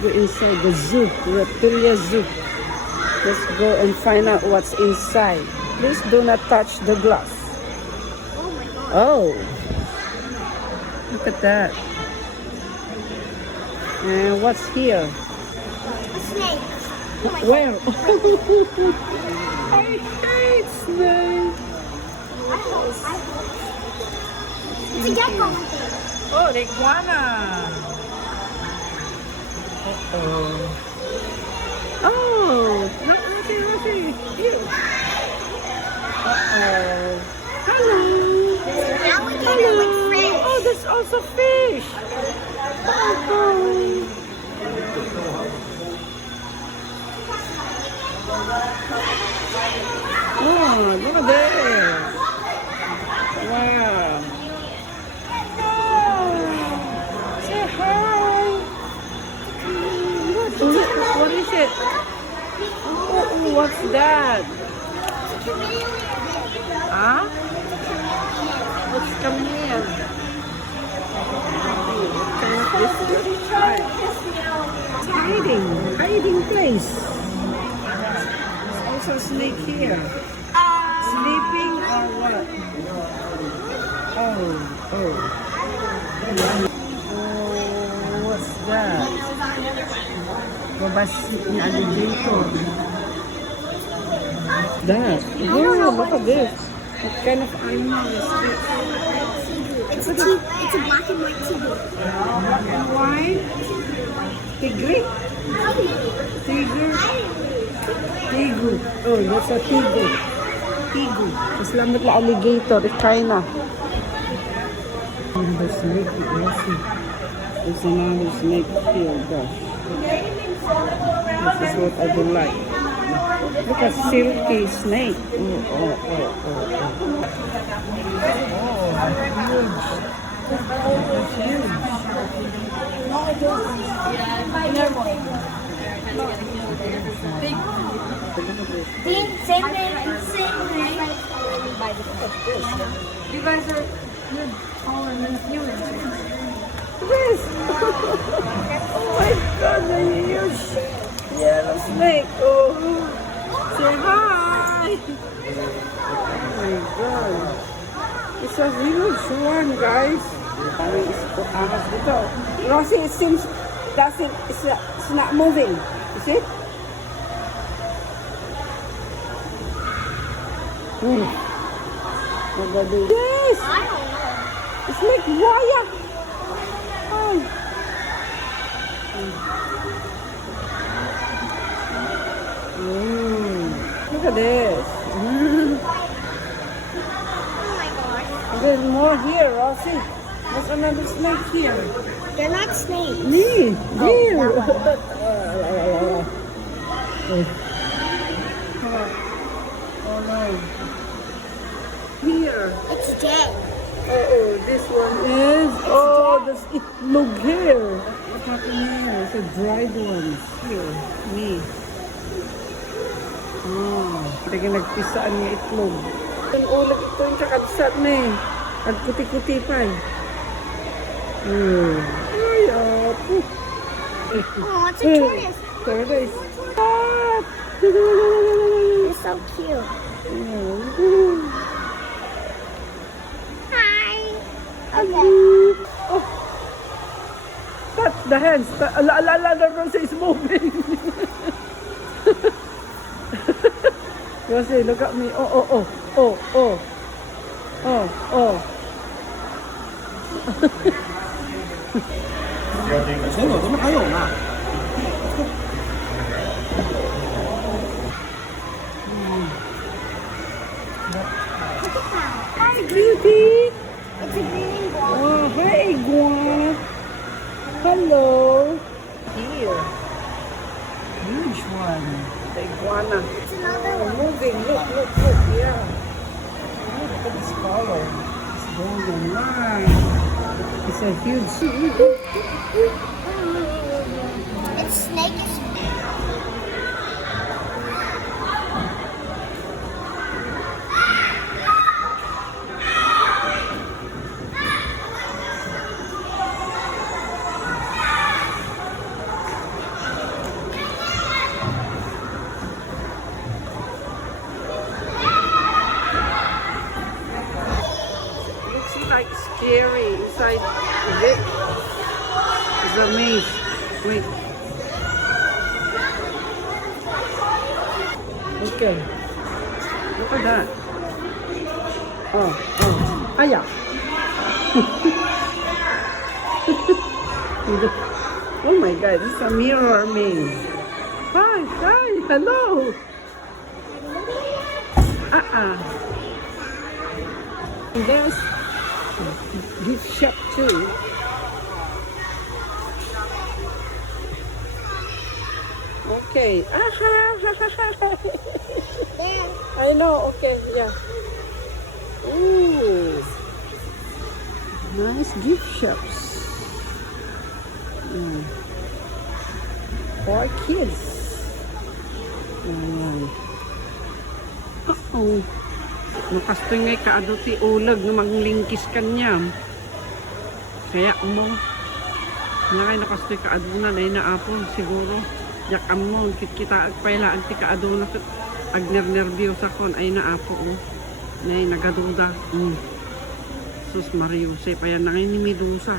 We're inside the zoo, Reptilia Zoo. Let's go and find out what's inside. Please do not touch the glass. Oh my god. Oh, look at that. And what's here? A snake. Oh my Where? god. I hate snakes. It's a gecko. Oh, the iguana. Uh-oh. Oh, Rosie. Here. Uh-oh. Hello. It's an alligator with fish. Oh, there's also fish. Oh. Oh, look at this. Wow. Oh, say hi. What is it? Oh, what's that? Huh? What's chameleon? It's hiding place. There's also a snake here. Sleeping or what? Oh, what's that? Babasit ni alligator. That. Yeah, look at this. What kind of animal is this? It's a black and white tiger. Black and white? Tigre? Tigu. Oh, that's a tigu. Tigu. It's like an alligator. It's China. And the snake, let's see. There's another snake here, gosh. This is what I don't like. Look at silky snake. Oh. Same name. You guys are taller than humans. This. Oh my god, the huge yellow snake. Oh, say hi. Oh my god. It's a huge one, guys. Rosie, it seems it's not moving. You see? Yes! I don't know. It's like wire. Oh. Look at this. Oh my gosh. There's more here, Rosie. There's another snake here. They're not snakes. Me, here. Oh no. Here. It's dead. Oh, this one is. Oh, this look here. What happened here? It's a dried one. Here, me. Oh, hindi nagpisaan niya itlog. Ang ulag ito yung kakabsat na eh. Nagkuti-kuti pa eh. Ay, apo. Oh, it's a tortoise. Tortoise. Ah! They're so cute. Hi. Okay. Oh. Touch the hands. The Rosie is moving. Rosie, look at me. Oh. Hi, Beauty. It's a green iguana. Oh, hi, iguana. Hello. Here. Huge one. The iguana. It's another Oh, one. moving. Look. Yeah. Look at this color. It's golden line. It's a huge. Its snake is Okay. Look at that. Oh. Aya. Oh my God, this is a mirror maze. Hi, hello. And there's gift shop too. Okay. There. I know. Okay, yeah. Ooh, nice gift shops. For kids. Ayan. Uh-oh. Nakastoy ngay kaado ti ulag na maglingkis kanya. Kaya mo. Nakay nakastoy kaado na dahil na apon siguro. Yak amon kita agpailaan ti kaado na agner-nervyosa kon ay na apo oh. Nay nagaduda. Sus Mario, say pa yan na ni Medusa.